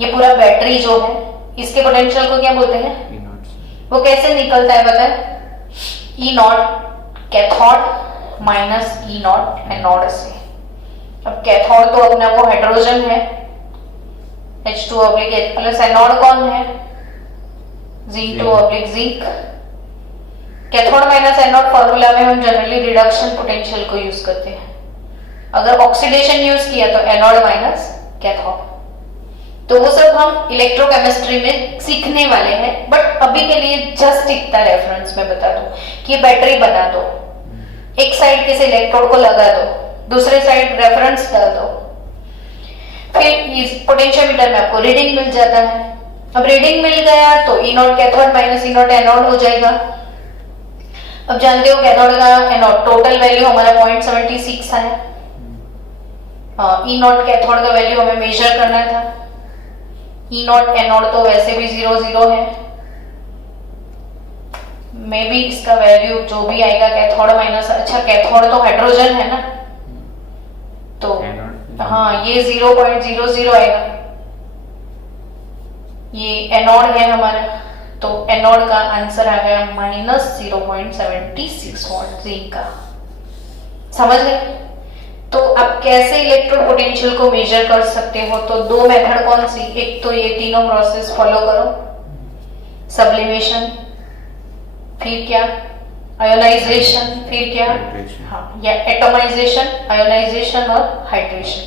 ये पूरा बैटरी जो है इसके पोटेंशियल को क्या बोलते हैं? वो कैसे निकलता है पता है? E naught cathode minus E naught anode से। अब कैथोड तो अपना वो हाइड्रोजन है H2/H प्लस, एनोड कौन है? Zn2/Zinc। Cathode minus anode formula में हम जनरली रिडक्शन पोटेंशियल को यूज करते हैं। अगर ऑक्सीडेशन यूज किया तो एनोड माइनस कैथोड। तो वो सब हम इलेक्ट्रोकेमिस्ट्री में सीखने वाले हैं, बट अभी के लिए जस्ट इतना रेफरेंस में बता दूं कि बैटरी बना दो, एक साइड किसी इलेक्ट्रोड को लगा दो, दूसरे साइड रेफरेंस डाल दो, फिर इस पोटेंशियोमीटर में आपको रीडिंग मिल जाता है। अब रीडिंग मिल गया तो E naught cathode minus E naught anode हो जाएगा। अब जानते हो कैथोड का एनोड टोटल वैल्यू हमारा 0.76 है। ई नॉट कैथोड का वैल्यू हमें मेजर करना था। ई नॉट एनोड तो वैसे भी 0 है, मे बी इसका वैल्यू जो भी आएगा कैथोड माइनस, अच्छा कैथोड तो हाइड्रोजन है ना, तो हाँ ये 0.00 आएगा। ये एनोड है हमारा, तो एनोड का आंसर आ गया -0.76 वोल्ट जिंक का। समझ गए? तो आप कैसे इलेक्ट्रोड पोटेंशियल को मेजर कर सकते हो? तो 2 मेथड कौन सी? एक तो ये तीनों प्रोसेस फॉलो करो, सब्लिमेशन, फिर क्या? आयोनाइजेशन, फिर क्या? हाँ, या एटोमाइजेशन, आयोनाइजेशन और हाइड्रेशन।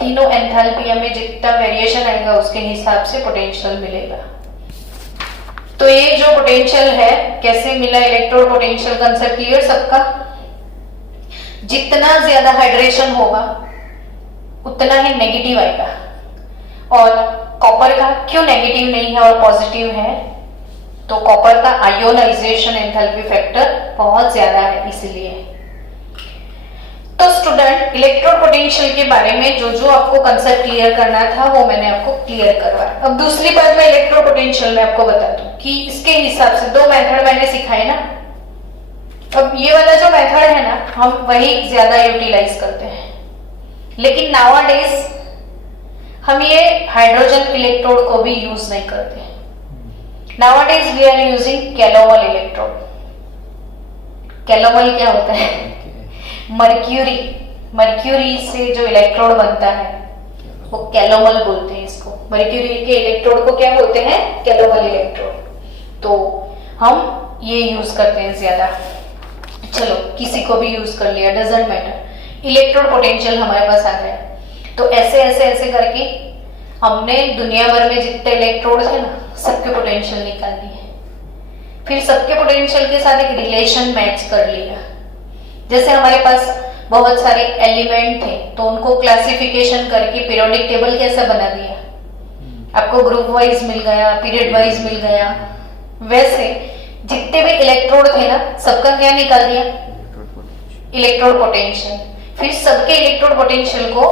तीनों एंथैल्पी में जितना वेरिएशन आएगा उसके हिसाब से पोटेंशियल मिलेगा। तो ये जो पोटेंशियल है कैसे मिला? इलेक्ट्रोड पोटेंशियल कंसेप्ट क्लियर सबका? जितना ज्यादा हाइड्रेशन होगा उतना ही नेगेटिव आएगा। और कॉपर का क्यों नेगेटिव नहीं है और पॉजिटिव है, तो कॉपर का आयोनाइजेशन एंथैल्पी फैक्टर बहुत ज्यादा है इसलिए। तो स्टूडेंट, इलेक्ट्रोड पोटेंशियल के बारे में जो जो आपको कंसेप्ट क्लियर करना था वो मैंने आपको क्लियर करवाया। अब दूसरी बात मैं इलेक्ट्रोड पोटेंशियल में आपको बता दूं कि इसके हिसाब से दो मेथड मैंने सिखाए ना। अब ये वाला जो मेथड है ना, हम वही ज्यादा यूटिलाइज करते हैं, लेकिन नाउअडेज हम ये हाइड्रोजन इलेक्ट्रोड को भी यूज नहीं करते। Nowadays we are using calomel electrode. Calomel क्या होता है? मर्क्यूरी। मर्क्यूरी से जो इलेक्ट्रोड बनता है वो कैलोमल बोलते हैं इसको। मर्क्यूरी के इलेक्ट्रोड को क्या बोलते हैं? Calomel electrode. तो हम ये यूज करते हैं ज्यादा। चलो, किसी को भी यूज कर लिया, डजंट मैटर। इलेक्ट्रोड पोटेंशियल हमारे पास आ गया। तो ऐसे ऐसे ऐसे करके हमने दुनिया भर में जितने इलेक्ट्रोड थे ना, सबके पोटेंशियल निकाल दिए। फिर सबके पोटेंशियल के साथ एक रिलेशन मैच कर लिया। जैसे हमारे पास बहुत सारे एलिमेंट थे तो उनको क्लासिफिकेशन करके पीरियोडिक टेबल कैसा बना दिया, आपको ग्रुप वाइज मिल गया, पीरियड वाइज मिल गया। वैसे जितने भी इलेक्ट्रोड थे ना, सबका क्या निकाल दिया? Electrode potential. फिर सबके इलेक्ट्रोड पोटेंशियल को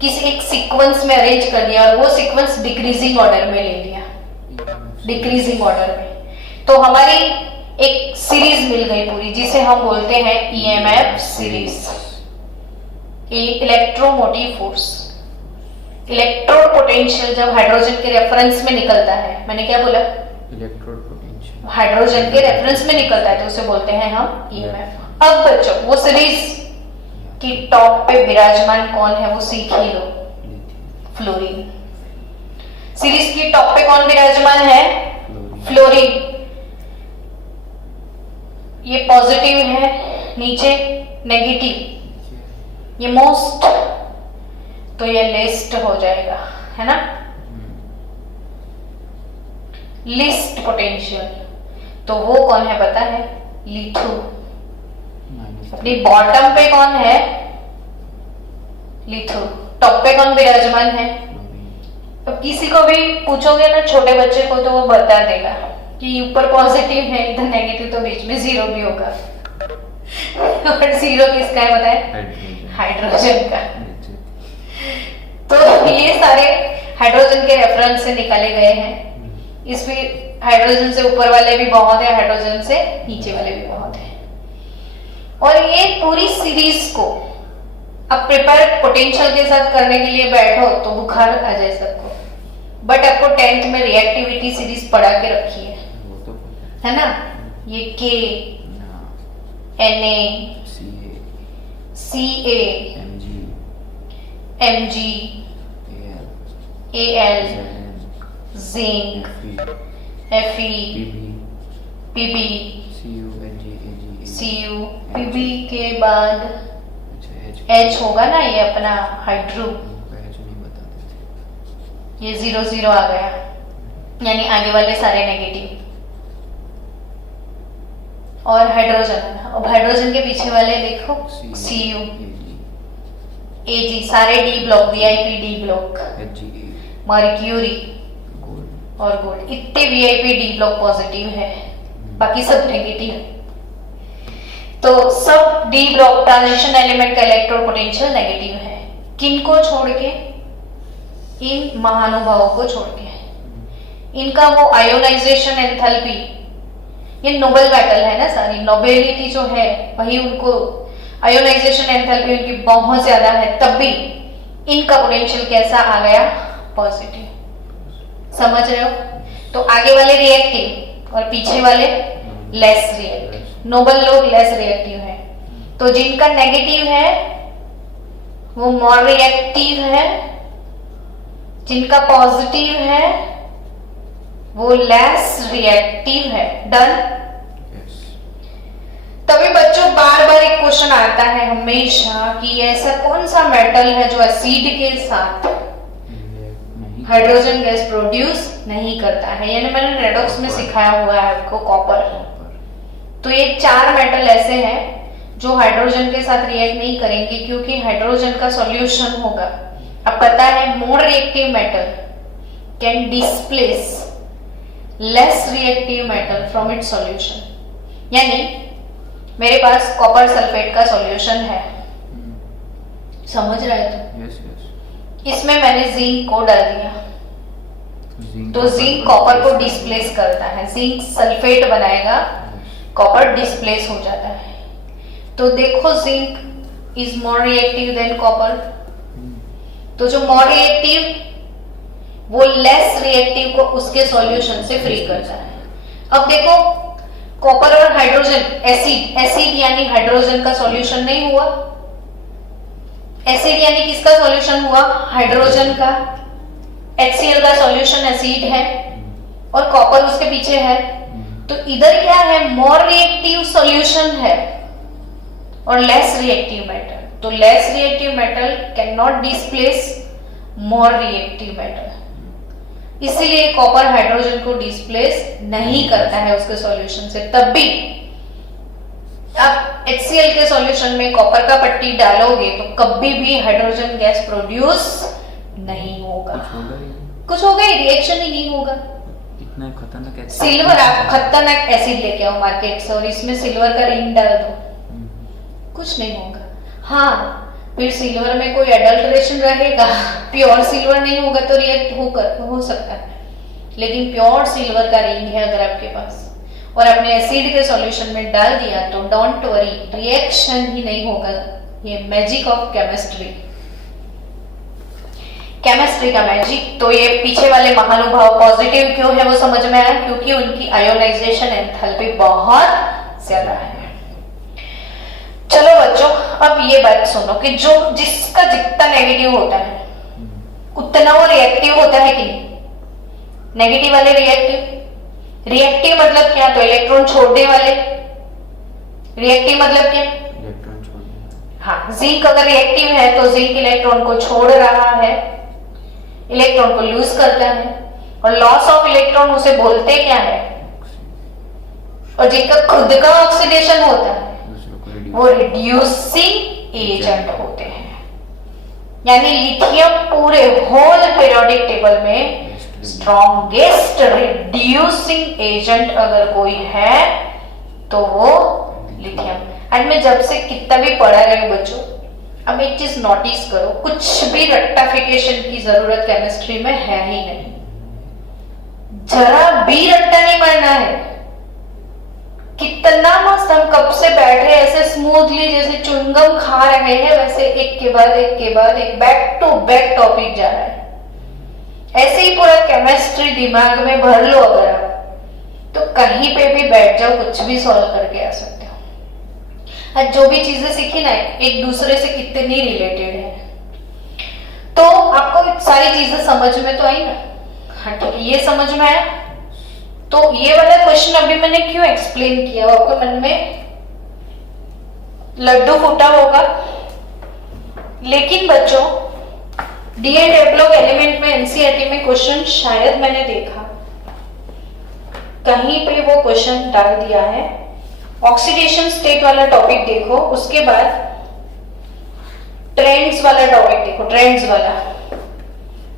किसी एक सीक्वेंस में अरेंज कर दिया और वो सीक्वेंस डिक्रीजिंग ऑर्डर में ले लिया, डिक्रीजिंग ऑर्डर में। तो हमारी एक सीरीज मिल गई पूरी, जिसे हम बोलते हैं EMF series, electromotive force. Electrode potential जब हाइड्रोजन के रेफरेंस में निकलता है, मैंने क्या बोला? इलेक्ट्रोड पोटेंशियल हाइड्रोजन के रेफरेंस में निकलता है तो उसे बोलते हैं हम ईएमएफ। अब बच्चों, वो सीरीज की टॉप पे विराजमान कौन है वो सीख ही लो, फ्लोरीन। सीरीज की टॉप पे कौन विराजमान है? फ्लोरीन। ये पॉजिटिव है, नीचे नेगेटिव, ये मोस्ट, तो ये लिस्ट हो जाएगा, है ना? लिस्ट पोटेंशियल, तो वो कौन है पता है? लिथो। अपनी बॉटम पे कौन है? लिथो। टॉप पे कौन विराजमान है? अब किसी को भी पूछोगे ना, छोटे बच्चे को, तो वो बता देगा कि ऊपर पॉजिटिव है, इधर नेगेटिव, तो बीच में जीरो भी होगा। और जीरो किसका है बताए? हाइड्रोजन का। तो ये सारे हाइड्रोजन के रेफरेंस से निकाले गए हैं। इसमें हाइड्रोजन से ऊपर वाले भी बहुत है, हाइड्रोजन से नीचे वाले भी बहुत है। और ये पूरी सीरीज को अब प्रिपेयर पोटेंशियल के साथ करने के लिए बैठो तो बुखार आ जाए सबको। बट आपको 10th में रिएक्टिविटी सीरीज पढ़ा के रखी है ना? ये के, Na, Ca, Mg, Al, zinc, Fe, Pb, Cu, Pb के बाद H होगा ना, ये अपना हाइड्रो, ये 0 0 आ गया, यानी आगे वाले सारे नेगेटिव। और हाइड्रोजन, अब हाइड्रोजन के पीछे वाले देखो, Cu, Ag, सारे D block, VIP D block, mercury और गोल्ड, इतने वीआईपी डी ब्लॉक पॉजिटिव है, बाकी सब नेगेटिव। तो सब डी ब्लॉक ट्रांजिशन एलिमेंट का इलेक्ट्रोड पोटेंशियल नेगेटिव है। किनको छोड़ के? इन महानुभावों को छोड़ के। इनका वो आयोनाइजेशन एंथैल्पी, ये नोबेल मेटल है ना, सारी नोबेलिटी जो है वही उनको, आयोनाइजेशन एंथैल्पी उनकी बहुत ज्यादा है, तब भी इनका पोटेंशियल कैसा आ गया? पॉजिटिव। समझ रहे हो? तो आगे वाले रिएक्टिव और पीछे वाले लेस रिएक्टिव। नोबल लोग लेस रिएक्टिव है, तो जिनका नेगेटिव है वो मोर रिएक्टिव है, जिनका पॉजिटिव है वो लेस रिएक्टिव है। डन? तभी बच्चों बार बार एक क्वेश्चन आता है हमेशा कि ऐसा कौन सा मेटल है जो एसिड के साथ हाइड्रोजन गैस प्रोड्यूस नहीं करता है, यानी मैंने रेडॉक्स में सिखाया हुआ है आपको, कॉपर। तो ये 4 मेटल ऐसे हैं जो हाइड्रोजन के साथ रिएक्ट नहीं करेंगे क्योंकि हाइड्रोजन का सॉल्यूशन होगा। अब पता है more reactive metal can displace less reactive metal from its solution. यानी मेरे पास कॉपर सल्फेट का सॉल्यूशन है, समझ रहे तो? Yes yes. इसमें मैंने जिंक को डाल दिया तो जिंक कॉपर को डिस्प्लेस करता है, जिंक सल्फेट बनाएगा, कॉपर डिस्प्लेस हो जाता है। तो देखो zinc is more reactive than copper, तो जो मोर रिएक्टिव वो लेस रिएक्टिव को उसके सॉल्यूशन से फ्री करता है। अब देखो कॉपर और हाइड्रोजन एसिड, एसिड यानी हाइड्रोजन का सॉल्यूशन नहीं हुआ, एसिड यानी किसका सॉल्यूशन हुआ? हाइड्रोजन का। HCl का सॉल्यूशन एसिड है और कॉपर उसके पीछे है, तो इधर क्या है? मोर रिएक्टिव सॉल्यूशन है और लेस रिएक्टिव मेटल। तो less reactive metal can not displace more reactive metal, इसीलिए कॉपर हाइड्रोजन को डिस्प्लेस नहीं करता है उसके सॉल्यूशन से। तब भी आप HCl के सॉल्यूशन में कॉपर का पट्टी डालोगे तो कभी भी हाइड्रोजन गैस प्रोड्यूस नहीं होगा, कुछ होगा ही, रिएक्शन ही नहीं होगा। इतना खतरनाक एसिड, सिल्वर, आप खतरनाक एसिड लेके आओ मार्केट से और इसमें सिल्वर का रिंग डाल दो, कुछ नहीं होगा। हाँ, फिर सिल्वर में कोई एडल्ट्रेशन रहेगा, प्योर सिल्वर नहीं होगा तो रिएक्ट हो सकता है, लेकिन प्योर सिल्वर का रिंग है अगर आपके पास और आपने एसिड के सॉल्यूशन में डाल दिया तो डोंट वरी, रिएक्शन ही नहीं होगा। ये मैजिक ऑफ केमिस्ट्री, केमिस्ट्री का मैजिक। तो ये पीछे वाले महानुभाव पॉजिटिव क्यों है वो समझ में आया, क्योंकि उनकी आयोनाइजेशन एंथैल्पी बहुत ज्यादा है। चलो बच्चों, अब ये बात सुनो कि जो जिसका जितना नेगेटिव होता है उतना वो रिएक्टिव होता है कि नहीं? नेगेटिव वाले रिएक्टिव, रिएक्टिव मतलब क्या? तो इलेक्ट्रॉन छोड़ने वाले। रिएक्टिव मतलब क्या? इलेक्ट्रॉन छोड़ने। हाँ, जिंक अगर रिएक्टिव है तो जिंक इलेक्ट्रॉन को छोड़ रहा है, इलेक्ट्रॉन को लूज करता है, और लॉस ऑफ इलेक्ट्रॉन उसे बोलते क्या है? और जिनका खुद का ऑक्सीडेशन होता है वो रिड्यूसिंग एजेंट होते हैं। यानी लिथियम पूरे होल पीरियोडिक टेबल में स्ट्रॉन्गेस्ट रिड्यूसिंग एजेंट अगर कोई है तो वो लिथियम। एंड में जब से कितना भी पढ़ा रहे हो बच्चों, अब एक चीज नोटिस करो, कुछ भी रट्टाफिकेशन की जरूरत केमिस्ट्री में है ही नहीं, जरा भी रट्टा नहीं मारना है। कितना मस्त, हम कब से बैठे ऐसे स्मूथली जैसे च्युइंगम खा रहे हैं, वैसे एक के बाद एक बैक टू बैक टॉपिक जा रहा है। ऐसे ही पूरा केमिस्ट्री दिमाग में भर लो अगर आप, तो कहीं पे भी बैठ जाओ, कुछ भी सॉल्व करके आ सकते हो। आज जो भी चीजें सीखी ना एक दूसरे से कितनी रिलेटेड है, तो आपको सारी चीजें समझ में तो आई ना? हाँ ठीक है, ये समझ में आया। तो ये वाला क्वेश्चन अभी मैंने क्यों एक्सप्लेन किया, आपको मन में लड्डू फूटा होगा। लेकिन बच्चों D&F ब्लॉक एलिमेंट में एनसीईआरटी में क्वेश्चन शायद मैंने देखा कहीं पे वो क्वेश्चन डाल दिया है। ऑक्सीडेशन स्टेट वाला टॉपिक देखो, उसके बाद ट्रेंड्स वाला टॉपिक देखो, ट्रेंड्स वाला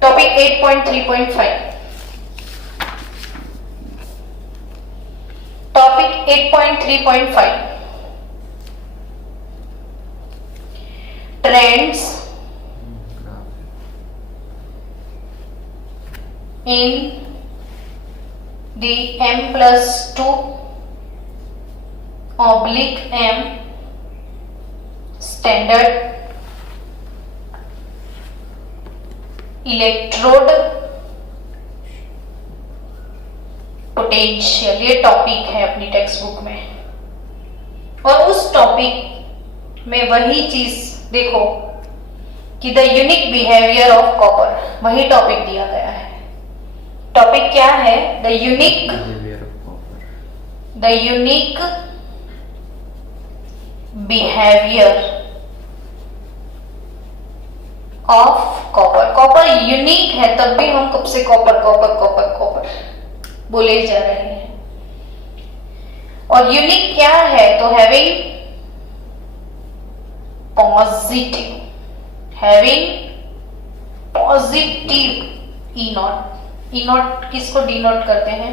topic 8.3.5, topic 8.3.5 trends in the M+2 / M standard electrode potential, ये टॉपिक है अपनी टेक्स्ट बुक में। और उस टॉपिक में वही चीज देखो कि the unique behaviour of copper, वही टॉपिक दिया गया है। टॉपिक क्या है? The unique behaviour of copper. Copper unique है, तब भी हम कब से कॉपर कॉपर कॉपर कॉपर बोले जा रहे हैं। और यूनिक क्या है? तो having positive, having positive E not. E not किसको डिनोट करते हैं?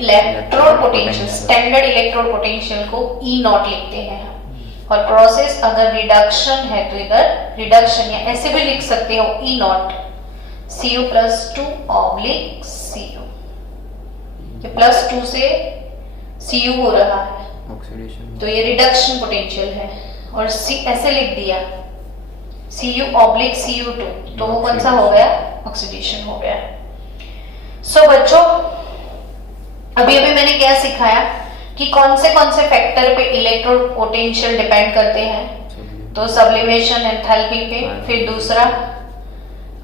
Electrode potential, standard electrode potential को ई नॉट लिखते हैं हम। और प्रोसेस अगर रिडक्शन है तो इधर रिडक्शन, या ऐसे भी लिख सकते हो ई नॉट Cu+2 ऑब्लिक Cu। ये +2 से Cu हो रहा है ऑक्सीडेशन, तो ये रिडक्शन पोटेंशियल है। और ऐसे लिख दिया Cu ऑब्लिक Cu2 तो वो कौन सा हो गया? ऑक्सीडेशन हो गया। सो बच्चों अभी अभी मैंने क्या सिखाया कि कौन से फैक्टर पे इलेक्ट्रोड पोटेंशियल डिपेंड करते हैं। तो सब्लिमेशन एंथैल्पी पे, फिर दूसरा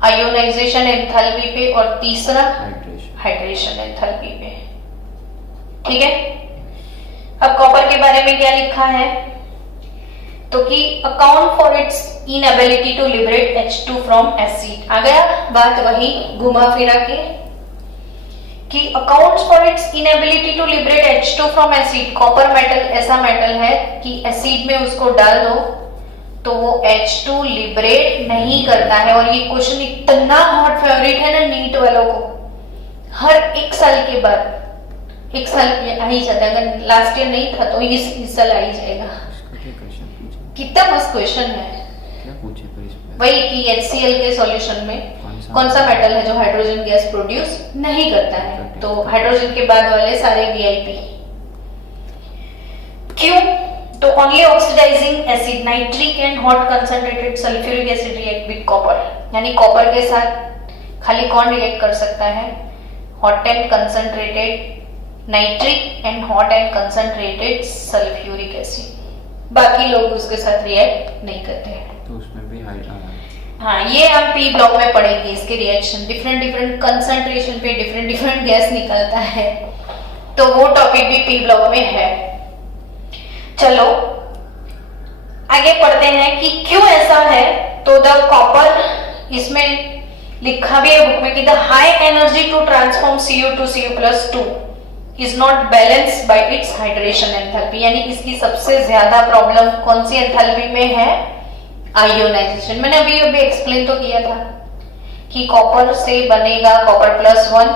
आयोनाइजेशन एंथैल्पी पे, और तीसरा हाइड्रेशन एंथैल्पी पे। ठीक है। अब कॉपर के बारे में क्या लिखा है? तो कि account for its inability to liberate H2 from acid. आ गया बात वही घुमा फिरा के कि accounts for its inability to liberate H2 from acid. Copper metal ऐसा मेटल है कि एसिड में उसको डाल दो तो वो H2 लिबरेट नहीं करता है। और ये क्वेश्चन इतना हॉट फेवरेट है ना नीट वालों को, हर एक साल के बाद, एक साल आ ही जाता है। अगर लास्ट ईयर नहीं था तो इस साल आ ही जाएगा। कितना मस्त क्वेश्चन है। क्या पूछे पर इस पे? वही कि HCl के सॉल्यूशन में कौन सा मेटल है जो हाइड्रोजन गैस प्रोड्यूस नहीं करता है? तो हाइड्रोजन के बाद वाले सारे VIP। क्यों? तो only oxidizing acid nitric and hot concentrated sulphuric acid react with copper. यानी कॉपर के साथ खाली कौन रिएक्ट कर सकता है? Hot and concentrated nitric and hot and concentrated sulphuric acid. बाकी लोग उसके साथ रिएक्ट नहीं करते हैं। तो उसमें भी हाँ, ये हम पी ब्लॉक में पढ़ेंगे इसके रिएक्शन। डिफरेंट कंसंट्रेशन पे डिफरेंट गैस निकलता है, तो वो टॉपिक भी पी ब्लॉक में है। चलो आगे पढ़ते हैं कि क्यों ऐसा है। तो द कॉपर, इसमें लिखा भी है बुक में कि the high energy to transform Cu to Cu+2 is not balanced by its hydration enthalpy. यानी इसकी सबसे ज्यादा प्रॉब्लम कौन सी एंथैल्पी में है? आयोनाइजेशन। मैंने अभी एक्सप्लेन तो किया था कि कॉपर से बनेगा कॉपर +1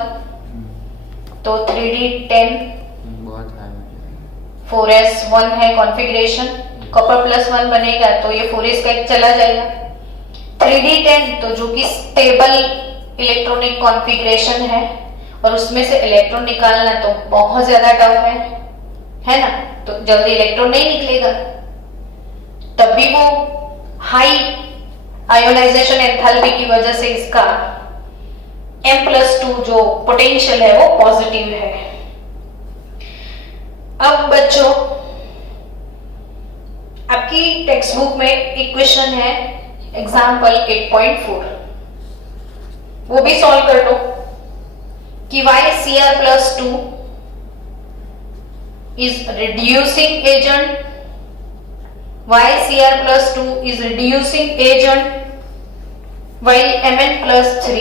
तो 3D10 बहुत हाई हो जाएगा। 4s1 है कॉन्फ़िगरेशन। कॉपर +1 बनेगा तो ये 4s का एक चला जाएगा। 3D10 तो जो कि स्टेबल इलेक्ट्रॉनिक कॉन्फ़िगरेशन है और उसमें से इलेक्ट्रॉन निकालना तो बहुत ज्यादा टफ है ना? तो जल्दी इलेक्ट्रॉन नहीं निकलेगा, तब भी वो हाई आयोनाइजेशन एंथैल्पी की वजह से इसका M+2 जो पोटेंशियल है वो पॉजिटिव है। अब बच्चों आपकी टेक्स्ट बुक में एक क्वेश्चन है एग्जाम्पल 8.4, वो भी सॉल्व कर लो कि why Cr+2 is reducing agent, why Cr+2 is reducing agent while Mn+3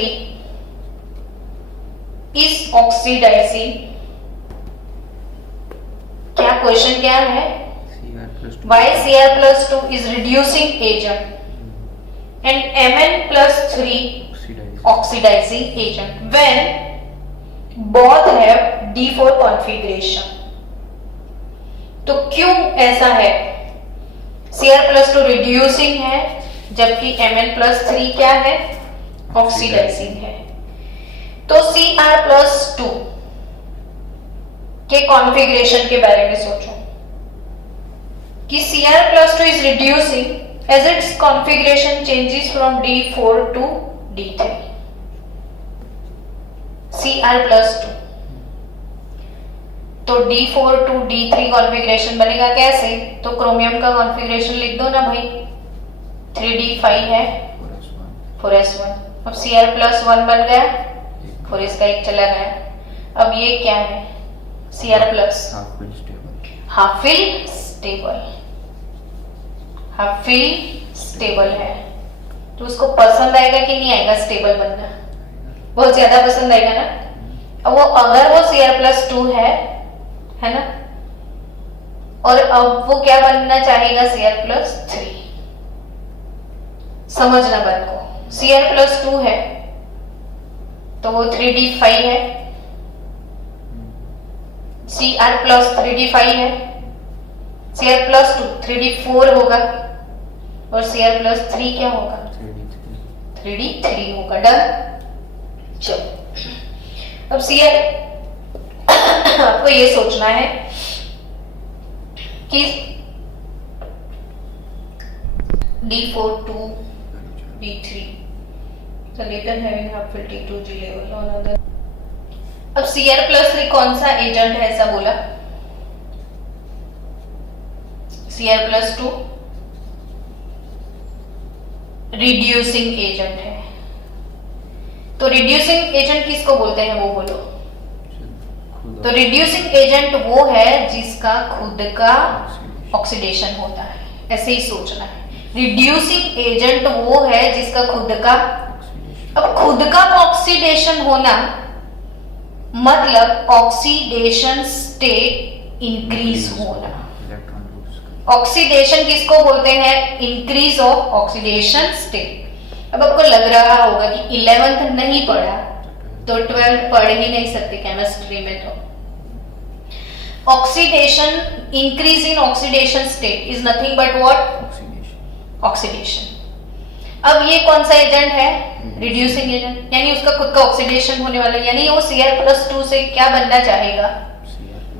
is oxidizing। क्या क्वेश्चन क्या है? why Cr+2 is reducing agent and Mn+3 oxidizing agent when both have D4 configuration। तो क्यों ऐसा है? Cr+2 रिड्यूसिंग है जबकि Mn+3 क्या है? ऑक्सीडाइजिंग है। तो Cr+2 के कॉन्फ़िगरेशन के बारे में सोचो कि Cr+2 is reducing as its configuration changes from D4 to D3। Cr+2 तो D4 to D3 कॉन्फ़िगरेशन बनेगा कैसे? तो क्रोमियम का कॉन्फ़िगरेशन लिख दो ना भाई, 3D5 है 4s1। अब Cr+1 बन गया, 4s का एक चला गया। अब ये क्या है? Cr+, हाफ फिल स्टेबल है। तो उसको पसंद आएगा कि नहीं आएगा स्टेबल बनना? बहुत ज्यादा पसंद आएगा ना। अब वो अगर वो Cr+2 है ना, और अब वो क्या बनना चाहेगा? Cr+3। समझना बात को। Cr+2 है तो वो 3d5 है, Cr+3d5 है, Cr+2 3d4 होगा और Cr+3 क्या होगा? 3d3 होगा। डन। चलो अब Cr आपको ये सोचना है कि d4 2 d3 so later having half-filled T2G level on other। अब Cr+3 कौन सा एजेंट है ऐसा बोला? Cr+2 रिड्यूसिंग एजेंट है। तो रिड्यूसिंग एजेंट किसको बोलते हैं वो बोलो? तो रिड्यूसिंग एजेंट वो है जिसका खुद का ऑक्सीडेशन होता है, ऐसे ही सोचना है। रिड्यूसिंग एजेंट वो है जिसका खुद का, अब खुद का ऑक्सीडेशन होना मतलब ऑक्सीडेशन स्टेट इंक्रीज होना। ऑक्सीडेशन किसको बोलते हैं? Increase of oxidation state. अब आपको लग रहा होगा कि 11th नहीं पढ़ा तो 12th पढ़ ही नहीं सकते केमिस्ट्री में। तो oxidation, increase in oxidation state is nothing but what? Oxidation. अब ये कौन सा एजेंट है? रिड्यूसिंग एजेंट, यानी उसका खुद का ऑक्सीडेशन होने वाला है, यानी वो Cr+2 से क्या बनना चाहेगा?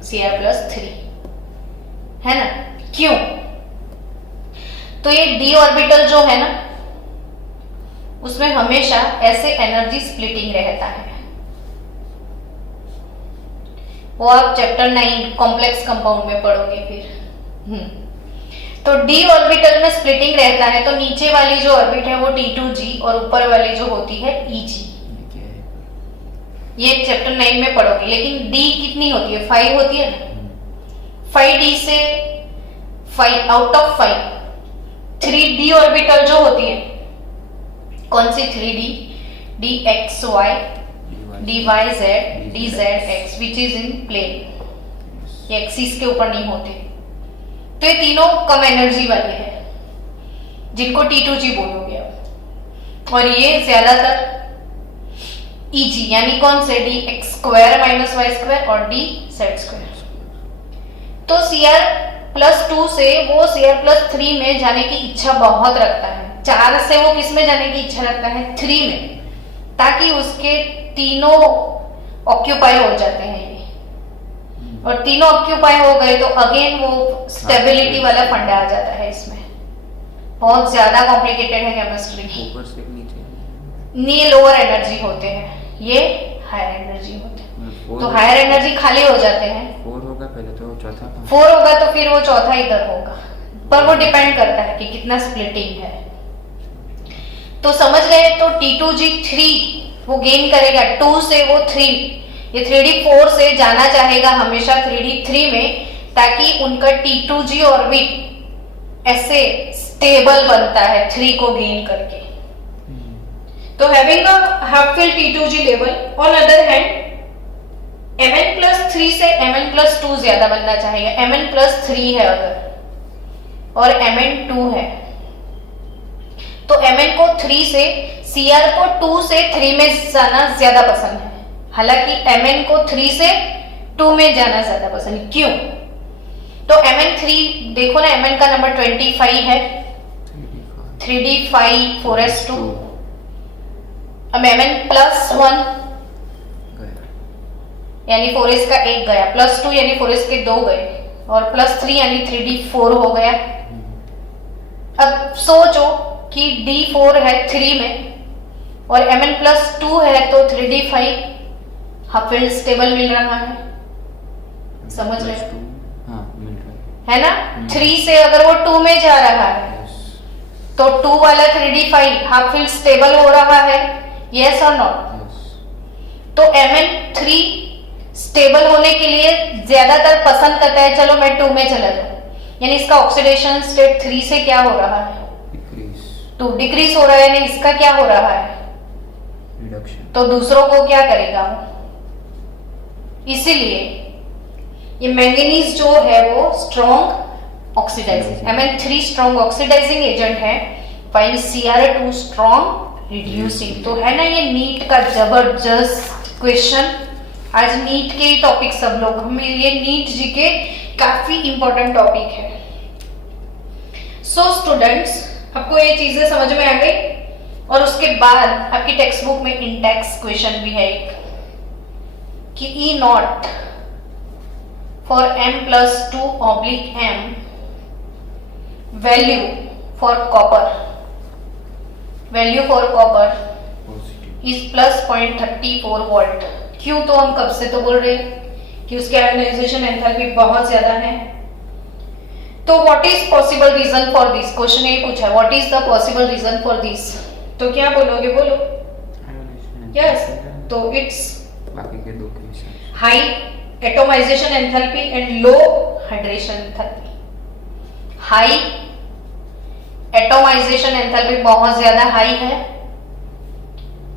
Cr+3, है ना? क्यों? तो ये d ऑर्बिटल जो है ना उसमें हमेशा ऐसे एनर्जी स्प्लिटिंग रहता है। वो आप चैप्टर 9 कॉम्प्लेक्स कंपाउंड में पढ़ोगे फिर। तो d ऑर्बिटल में स्प्लिटिंग रहता है, तो नीचे वाली जो ऑर्बिट है वो T2G और ऊपर वाली जो होती है Eg। ये चैप्टर 9 में पढ़ोगे। लेकिन d कितनी होती है? 5 होती है ना। 5d से 5 आउट ऑफ 5 3d ऑर्बिटल जो होती है, कौन सी 3d? dxy, dyz, dzx which is in plane, ये एक्सिस के ऊपर नहीं होते। तो ये तीनों कम एनर्जी वाले हैं जिनको T2G बोलोगे आप। और ये ज्यादातर Eg यानी कौन से? dx² - y² और dz²। तो Cr+2 से वो Cr+3 में जाने की इच्छा बहुत रखता है। 4 से वो किस में जाने की इच्छा रखता है? 3 में, ताकि उसके तीनों ऑक्यूपाई हो जाते हैं ये। और तीनों ऑक्यूपाई हो गए तो अगेन वो स्टेबिलिटी वाला फंडा आ जाता है इसमें। बहुत ज्यादा कॉम्प्लिकेटेड है केमिस्ट्री। ऊपर से नीचे ये लोअर एनर्जी होते हैं, ये हायर एनर्जी होते हैं। तो हायर एनर्जी खाली हो जाते हैं। 4 होगा पहले तो चौथा, 4 होगा तो फिर वो चौथा इधर होगा, पर वो डिपेंड करता है कि कितना स्प्लिटिंग है। तो समझ गए? तो T2G3 वो गेन करेगा 2 से वो 3, ये 3d4 से जाना चाहेगा हमेशा 3d3 में, ताकि उनका T2G ऑर्बिट ऐसे स्टेबल बनता है 3 को गेन करके। तो having a half filled T2G level, on other hand Mn+3 से Mn+2 ज्यादा बनना चाहेगा। Mn+3 है अगर और Mn2 है तो Mn को 3 से, Cr को 2 से 3 में जाना ज्यादा पसंद है। हालांकि Mn को 3 से 2 में जाना ज्यादा पसंद है। क्यों? तो Mn3 देखो ना, Mn का नंबर 25 है, 3d5 4s2। अब Mn+1 यानी 4s का 1 गया, +2 यानी 4s के 2 गए, और +3 यानी 3d4 हो गया। अब सोचो कि d4 है 3 में और Mn+2 है तो 3d5 हाफ फील्ड स्टेबल मिल रहा है। समझ रहे? हाँ, मिल रहा है ना। 3 से अगर वो 2 में जा रहा है तो 2 वाला 3d5 हाफ फील्ड स्टेबल हो रहा है, यस और नॉट? तो Mn3 स्टेबल होने के लिए ज्यादातर पसंद करता है चलो मैं 2 में चला जाऊं, यानी इसका ऑक्सीडेशन स्टेट 3 से क्या हो रहा है? 2 डिक्रीज हो रहा है, यानी इसका क्या हो रहा है? रिडक्शन। तो दूसरों को क्या करेगा वो? इसीलिए ये मैंगनीज जो है वो strong oxidizing, Mn3 strong oxidizing agent है फाइंड Cr2 स्ट्रॉन्ग रिड्यूसिंग। तो है ना ये नीट का जबरदस्त क्वेश्चन। आज नीट के ही टॉपिक सब लोग, हमें ये नीट जी के काफी इंपॉर्टेंट टॉपिक है। सो स्टूडेंट्स, आपको ये चीजें समझ में आ गई। और उसके बाद आपकी टेक्स्ट बुक में इंडेक्स क्वेश्चन भी है एक कि E0 for m+2/m value for copper positive is +0.34 volt. क्यों? तो हम कब से तो बोल रहे हैं कि उसके आयोनाइजेशन एंथैल्पी बहुत ज्यादा है। तो what is possible reason for this? Question ये पूछा, what is the possible reason for this? तो क्या बोलोगे? बोलो। यस, तो इट्स बाकी के दो question, high atomisation enthalpy and low hydration enthalpy. High atomisation enthalpy बहुत ज्यादा हाई है,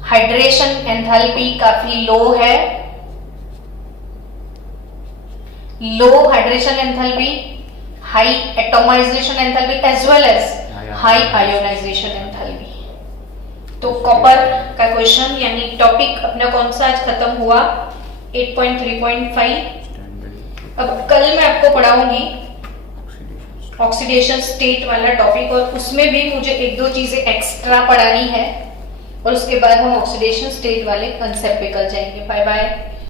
हाइड्रेशन एंथैल्पी काफी लो है। Low hydration enthalpy, high atomisation enthalpy as well as high ionisation enthalpy. तो कॉपर का क्वेश्चन यानी टॉपिक अपना कौन सा आज खत्म हुआ? 8.3.5। अब कल मैं आपको पढ़ाऊंगी ऑक्सीडेशन स्टेट वाला टॉपिक, और उसमें भी मुझे एक दो चीजें एक्स्ट्रा पढ़ानी है, और उसके बाद हम ऑक्सीडेशन स्टेट वाले कंसेप्ट पे कल जाएंगे। Bye bye.